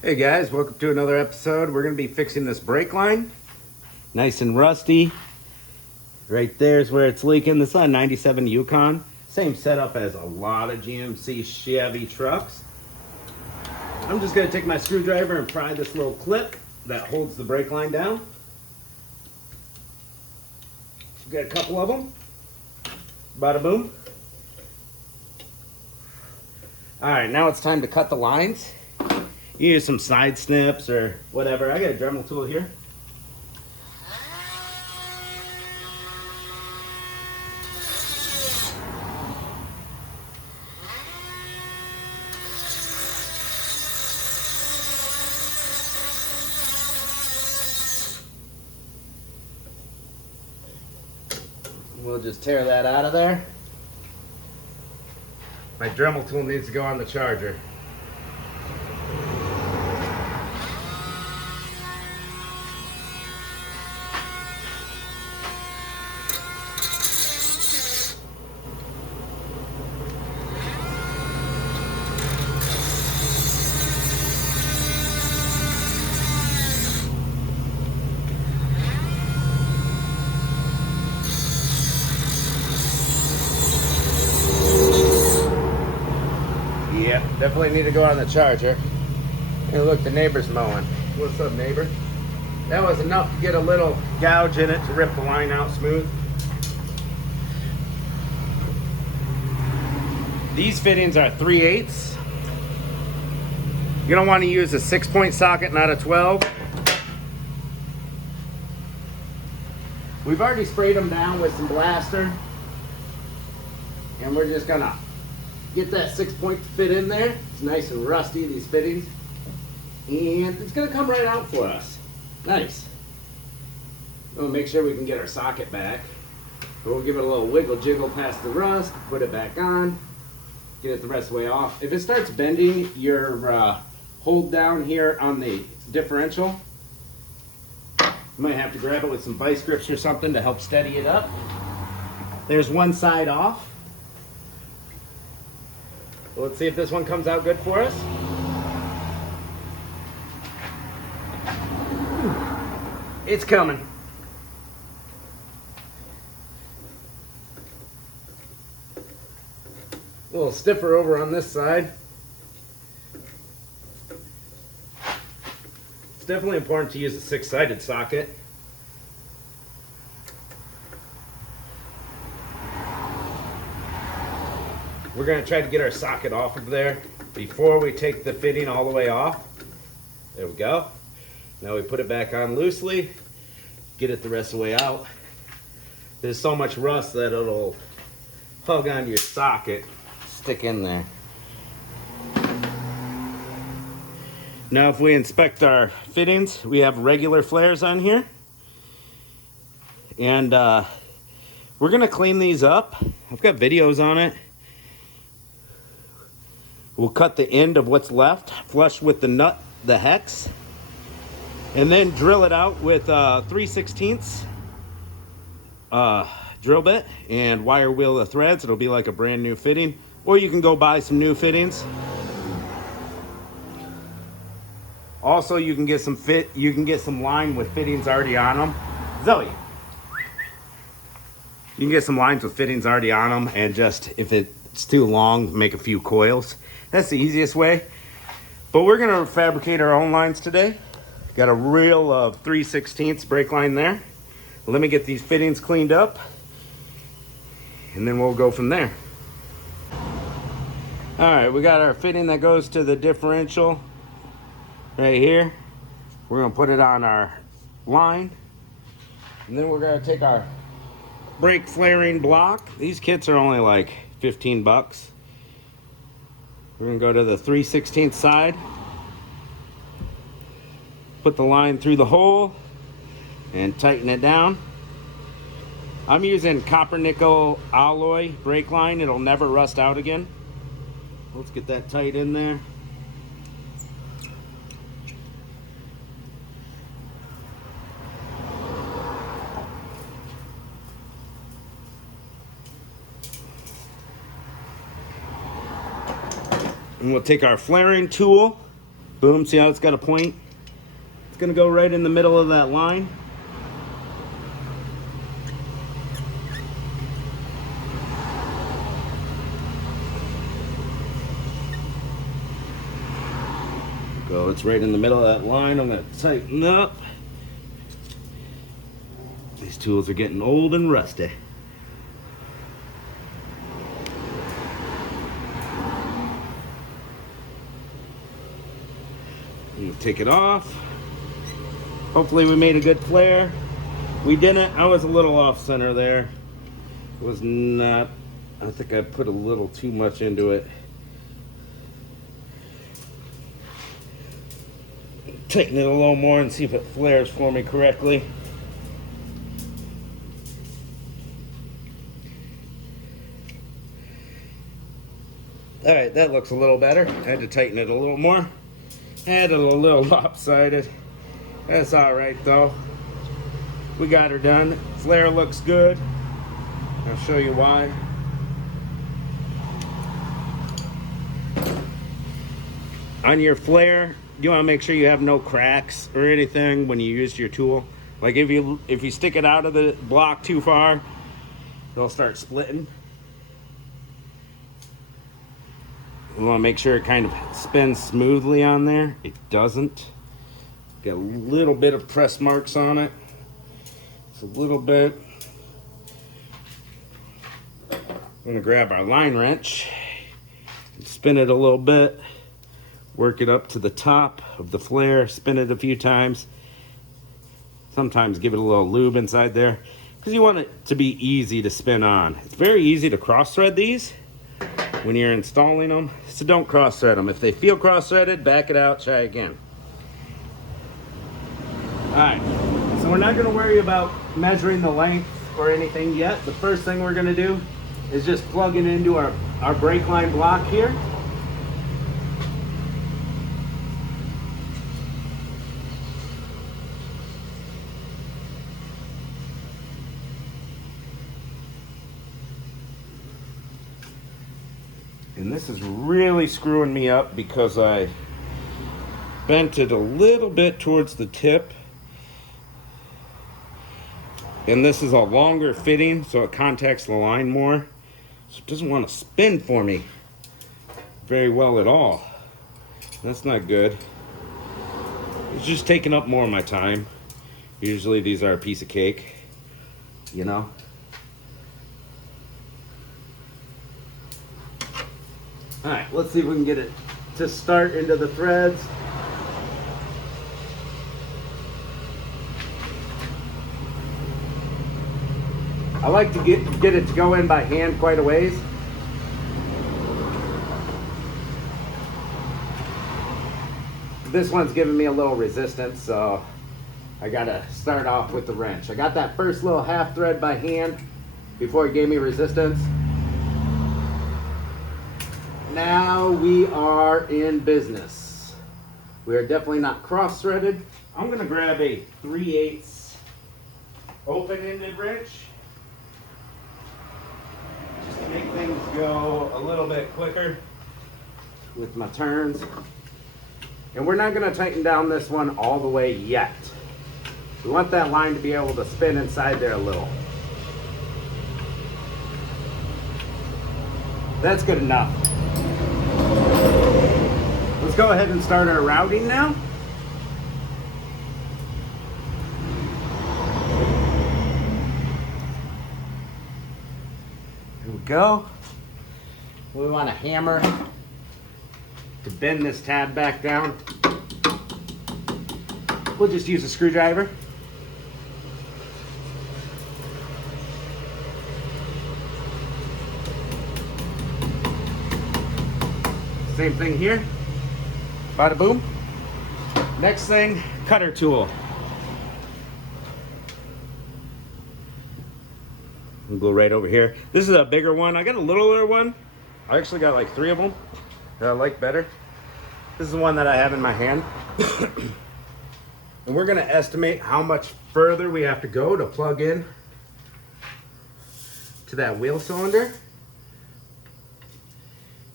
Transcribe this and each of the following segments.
Hey guys, welcome to another episode. We're going to be fixing this brake line. Nice and rusty. Right there's where it's leaking. This is a 97 Yukon. Same setup as a lot of GMC Chevy trucks. I'm just going to take my screwdriver and pry this little clip that holds the brake line down. We've got a couple of them. Bada boom. Alright, now it's time to cut the lines. You use some side snips or whatever. I got a Dremel tool here. We'll just tear that out of there. My Dremel tool needs to go on the charger. Yeah, definitely need to go on the charger. Hey, look, the neighbor's mowing. What's up, neighbor? That was enough to get a little gouge in it to rip the line out smooth. These fittings are 3/8. You're gonna want to use a 6-point socket, not a 12. We've already sprayed them down with some blaster. And we're just gonna get that 6-point to fit in there. It's nice and rusty, these fittings. And it's gonna come right out for us. Nice. We'll make sure we can get our socket back. We'll give it a little wiggle jiggle past the rust, put it back on, get it the rest of the way off. If it starts bending your hold down here on the differential, you might have to grab it with some vice grips or something to help steady it up. There's one side off. Well, let's see if this one comes out good for us. It's coming. A little stiffer over on this side. It's definitely important to use a 6-sided socket. We're going to try to get our socket off of there before we take the fitting all the way off. There we go. Now we put it back on loosely, get it the rest of the way out. There's so much rust that it'll hug onto your socket, stick in there. Now if we inspect our fittings, we have regular flares on here. And we're going to clean these up. I've got videos on it. We'll cut the end of what's left, flush with the nut, the hex, and then drill it out with 3/16 drill bit and wire wheel the threads. It'll be like a brand new fitting, or you can go buy some new fittings. Also, you can get some line with fittings already on them. Zoe, you can get some lines with fittings already on them, and just if it's too long, make a few coils. That's the easiest way. But we're gonna fabricate our own lines today. Got a reel of 3/16 brake line there. Let me get these fittings cleaned up, and then we'll go from there. All right, we got our fitting that goes to the differential right here. We're gonna put it on our line, and then we're gonna take our brake flaring block. These kits are only like 15 bucks. We're gonna go to the 3/16 side, put the line through the hole, and tighten it down. I'm using copper nickel alloy brake line. It'll never rust out again. Let's get that tight in there. And we'll take our flaring tool Boom, see how it's got a point? It's gonna go right in the middle of that line. Go, it's right in the middle of that line. I'm gonna tighten up. These tools are getting old and rusty. You take it off. Hopefully we made a good flare. We didn't. I was a little off center there. It was not. I think I put a little too much into it. Tighten it a little more and see if it flares for me correctly. All right, that looks a little better. I had to tighten it a little more. Had it a little lopsided. That's all right though. We got her done. Flare looks good. I'll show you why. On your flare, you want to make sure you have no cracks or anything when you use your tool. Like if you stick it out of the block too far, they'll start splitting. You want to make sure it kind of spins smoothly on there. It doesn't. Got a little bit of press marks on it. It's a little bit. I'm gonna grab our line wrench and spin it a little bit. Work it up to the top of the flare, spin it a few times. Sometimes give it a little lube inside there because you want it to be easy to spin on. It's very easy to cross thread these when you're installing them, so don't cross thread them. If they feel cross threaded, back it out, try again. All right, so we're not gonna worry about measuring the length or anything yet. The first thing we're gonna do is just plug it into our brake line block here. And this is really screwing me up because I bent it a little bit towards the tip. And this is a longer fitting, so it contacts the line more. So it doesn't want to spin for me very well at all. That's not good. It's just taking up more of my time. Usually these are a piece of cake, you know? All right, let's see if we can get it to start into the threads. I like to get it to go in by hand quite a ways. This one's giving me a little resistance, so I gotta start off with the wrench. I got that first little half thread by hand before it gave me resistance. Now we are in business. We are definitely not cross-threaded. I'm gonna grab a 3/8 open-ended wrench just to make things go a little bit quicker with my turns. And we're not gonna tighten down this one all the way yet. We want that line to be able to spin inside there a little. That's good enough. Let's go ahead and start our routing now. Here we go. We want a hammer to bend this tab back down. We'll just use a screwdriver. Same thing here. Bada boom. Next thing, cutter tool. We'll go right over here. This is a bigger one. I got a littler one. I actually got like 3 of them that I like better. This is the one that I have in my hand. And we're gonna estimate how much further we have to go to plug in to that wheel cylinder.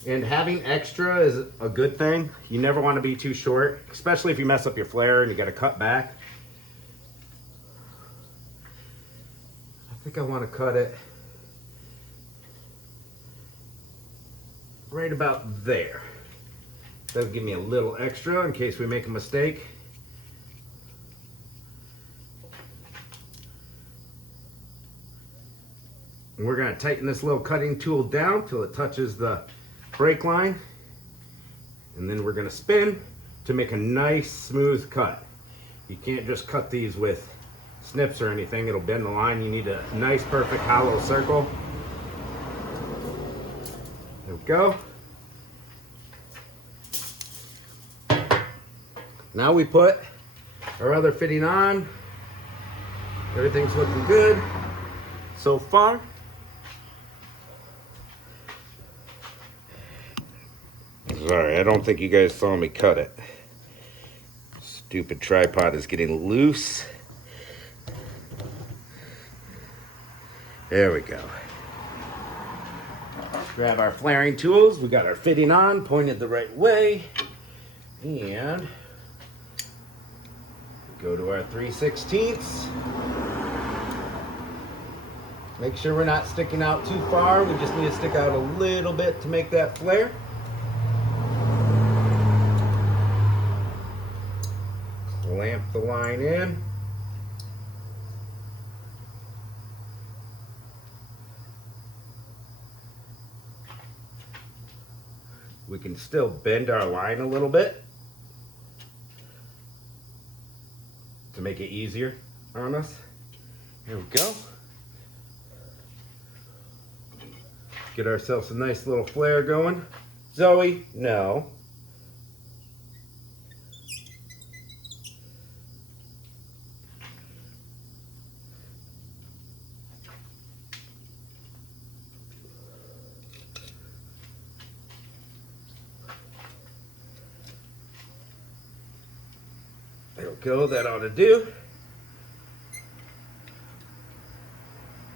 And having extra is a good thing. You never want to be too short, especially if you mess up your flare and you got to cut back. I think I want to cut it right about there. That'll give me a little extra in case we make a mistake. And we're going to tighten this little cutting tool down till it touches the brake line. And then we're going to spin to make a nice smooth cut. You can't just cut these with snips or anything. It'll bend the line. You need a nice perfect hollow circle. There we go. Now we put our other fitting on. Everything's looking good so far. Sorry, I don't think you guys saw me cut it. Stupid tripod is getting loose. There we go. Grab our flaring tools. We got our fitting on, pointed the right way. And go to our 3/16. Make sure we're not sticking out too far. We just need to stick out a little bit to make that flare. Clamp the line in. We can still bend our line a little bit to make it easier on us. There we go. Get ourselves a nice little flare going. Zoe, no. There we go, that ought to do.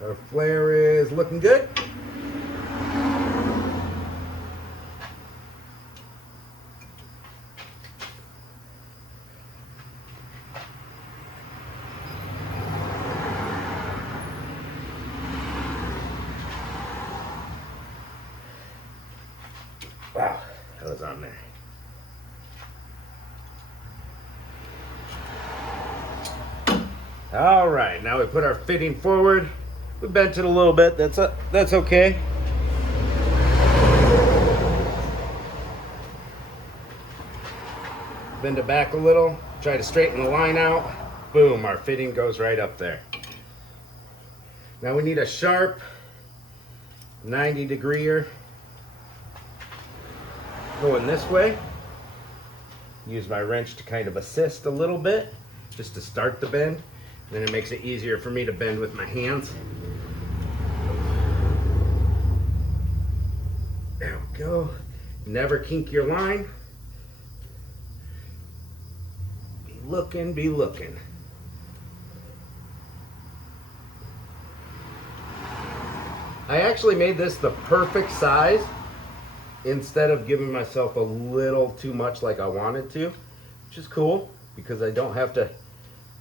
Our flare is looking good. Wow, that was on there. All right, now we put our fitting forward. We bent it a little bit. That's okay. Bend it back a little. Try to straighten the line out. Boom, our fitting goes right up there. Now we need a sharp 90-degreeer going this way. Use my wrench to kind of assist a little bit, just to start the bend. Then it makes it easier for me to bend with my hands. There we go. Never kink your line. Be looking, be looking. I actually made this the perfect size instead of giving myself a little too much like I wanted to, which is cool because I don't have to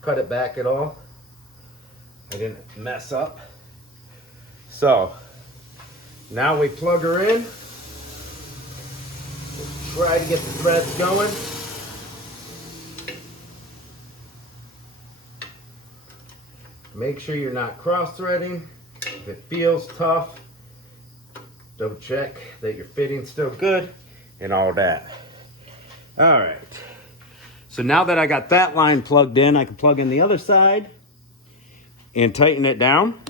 cut it back at all. I didn't mess up. So now we plug her in. We'll try to get the threads going. Make sure you're not cross-threading. If it feels tough, double check that your fitting's still good and all that. All right. So now that I got that line plugged in, I can plug in the other side and tighten it down.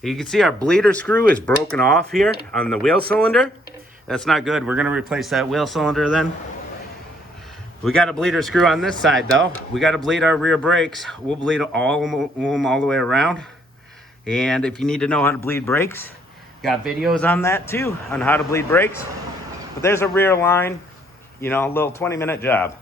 You can see our bleeder screw is broken off here on the wheel cylinder. That's not good. We're gonna replace that wheel cylinder then. We got a bleeder screw on this side though. We got to bleed our rear brakes. We'll bleed all of them all the way around. And if you need to know how to bleed brakes, got videos on that too, on how to bleed brakes. But there's a rear line, you know, a little 20-minute job.